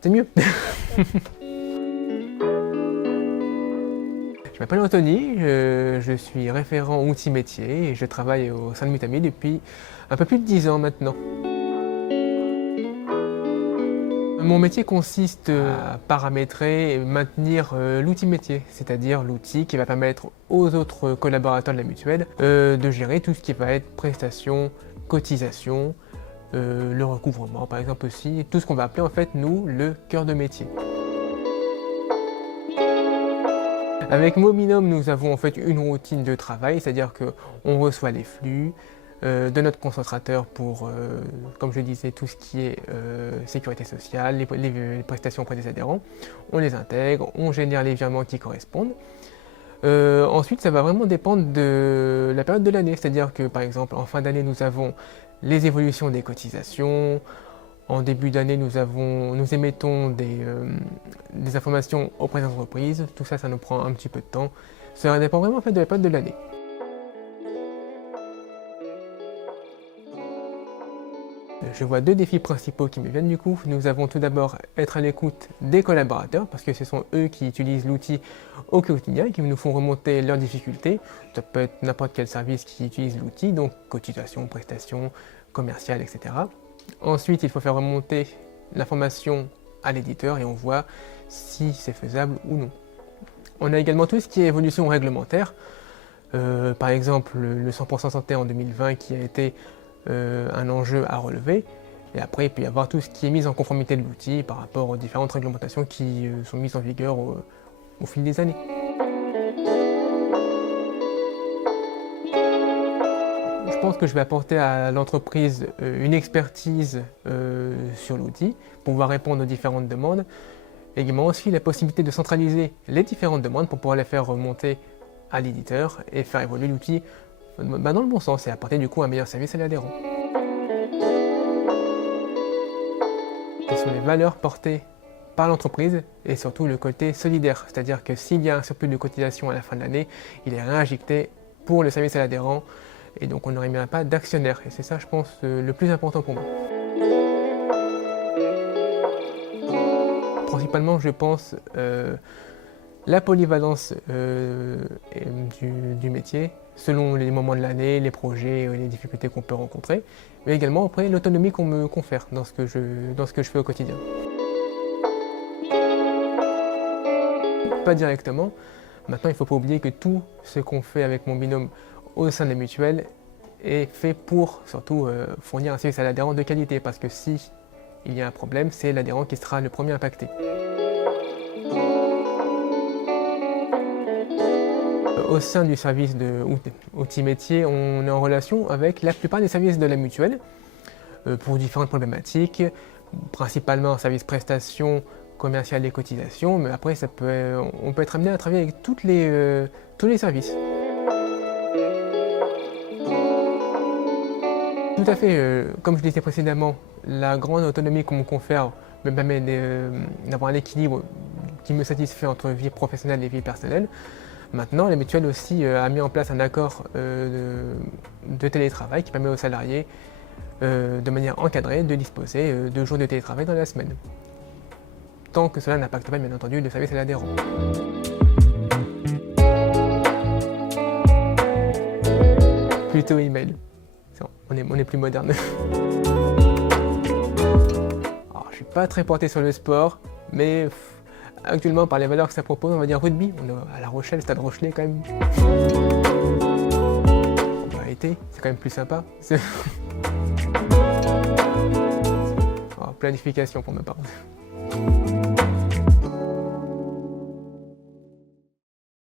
c'est mieux. Je m'appelle Anthony, je suis référent outils métiers et je travaille au sein de Mutami depuis un peu plus de 10 ans maintenant. Mon métier consiste à paramétrer et maintenir l'outil métier, c'est-à-dire l'outil qui va permettre aux autres collaborateurs de la mutuelle de gérer tout ce qui va être prestations, cotisations, le recouvrement par exemple aussi, tout ce qu'on va appeler en fait nous le cœur de métier. Avec Mobinome, nous avons en fait une routine de travail, c'est-à-dire qu'on reçoit les flux de notre concentrateur pour, comme je disais, tout ce qui est sécurité sociale, les prestations auprès des adhérents. On les intègre, on génère les virements qui correspondent. Ensuite, ça va vraiment dépendre de la période de l'année, c'est-à-dire que par exemple, en fin d'année, nous avons les évolutions des cotisations. En début d'année, nous émettons des informations auprès des entreprises. Tout ça, ça nous prend un petit peu de temps. Ça dépend vraiment en fait, de la période de l'année. Je vois deux défis principaux qui me viennent du coup. Nous avons tout d'abord être à l'écoute des collaborateurs parce que ce sont eux qui utilisent l'outil au quotidien et qui nous font remonter leurs difficultés. Ça peut être n'importe quel service qui utilise l'outil, donc cotisation, prestations, commerciales, etc. Ensuite, il faut faire remonter l'information à l'éditeur et on voit si c'est faisable ou non. On a également tout ce qui est évolution réglementaire. Par exemple, le 100% santé en 2020 qui a été un enjeu à relever. Et après, il peut y avoir tout ce qui est mis en conformité de l'outil par rapport aux différentes réglementations qui sont mises en vigueur au fil des années. Je pense que je vais apporter à l'entreprise une expertise sur l'outil pour pouvoir répondre aux différentes demandes. Également aussi la possibilité de centraliser les différentes demandes pour pouvoir les faire remonter à l'éditeur et faire évoluer l'outil dans le bon sens et apporter du coup un meilleur service à l'adhérent. Ce sont les valeurs portées par l'entreprise et surtout le côté solidaire, c'est-à-dire que s'il y a un surplus de cotisation à la fin de l'année, il est réinjecté pour le service à l'adhérent et donc on n'aurait pas d'actionnaire et c'est ça je pense le plus important pour moi. Principalement je pense la polyvalence du métier selon les moments de l'année, les projets et les difficultés qu'on peut rencontrer, mais également après l'autonomie qu'on me confère dans ce que je fais au quotidien. Pas directement. Maintenant, il ne faut pas oublier que tout ce qu'on fait avec mon binôme au sein de la mutuelle est fait pour surtout fournir un service à l'adhérent de qualité, parce que si il y a un problème, c'est l'adhérent qui sera le premier impacté. Au sein du service outils métiers, on est en relation avec la plupart des services de la mutuelle pour différentes problématiques, principalement un service prestations commerciales et cotisations, mais après on peut être amené à travailler avec tous les services. Tout à fait, comme je disais précédemment, la grande autonomie qu'on me confère me permet d'avoir un équilibre qui me satisfait entre vie professionnelle et vie personnelle. Maintenant, la mutuelle aussi a mis en place un accord de télétravail qui permet aux salariés de manière encadrée de disposer de jours de télétravail dans la semaine. Tant que cela n'impacte pas bien entendu le service à l'adhérent. Plutôt email. On est plus moderne. Alors, je suis pas très porté sur le sport, mais actuellement par les valeurs que ça propose, on va dire rugby. On est à La Rochelle, Stade Rochelet quand même. On va arrêter, c'est quand même plus sympa. Alors, planification pour ma part.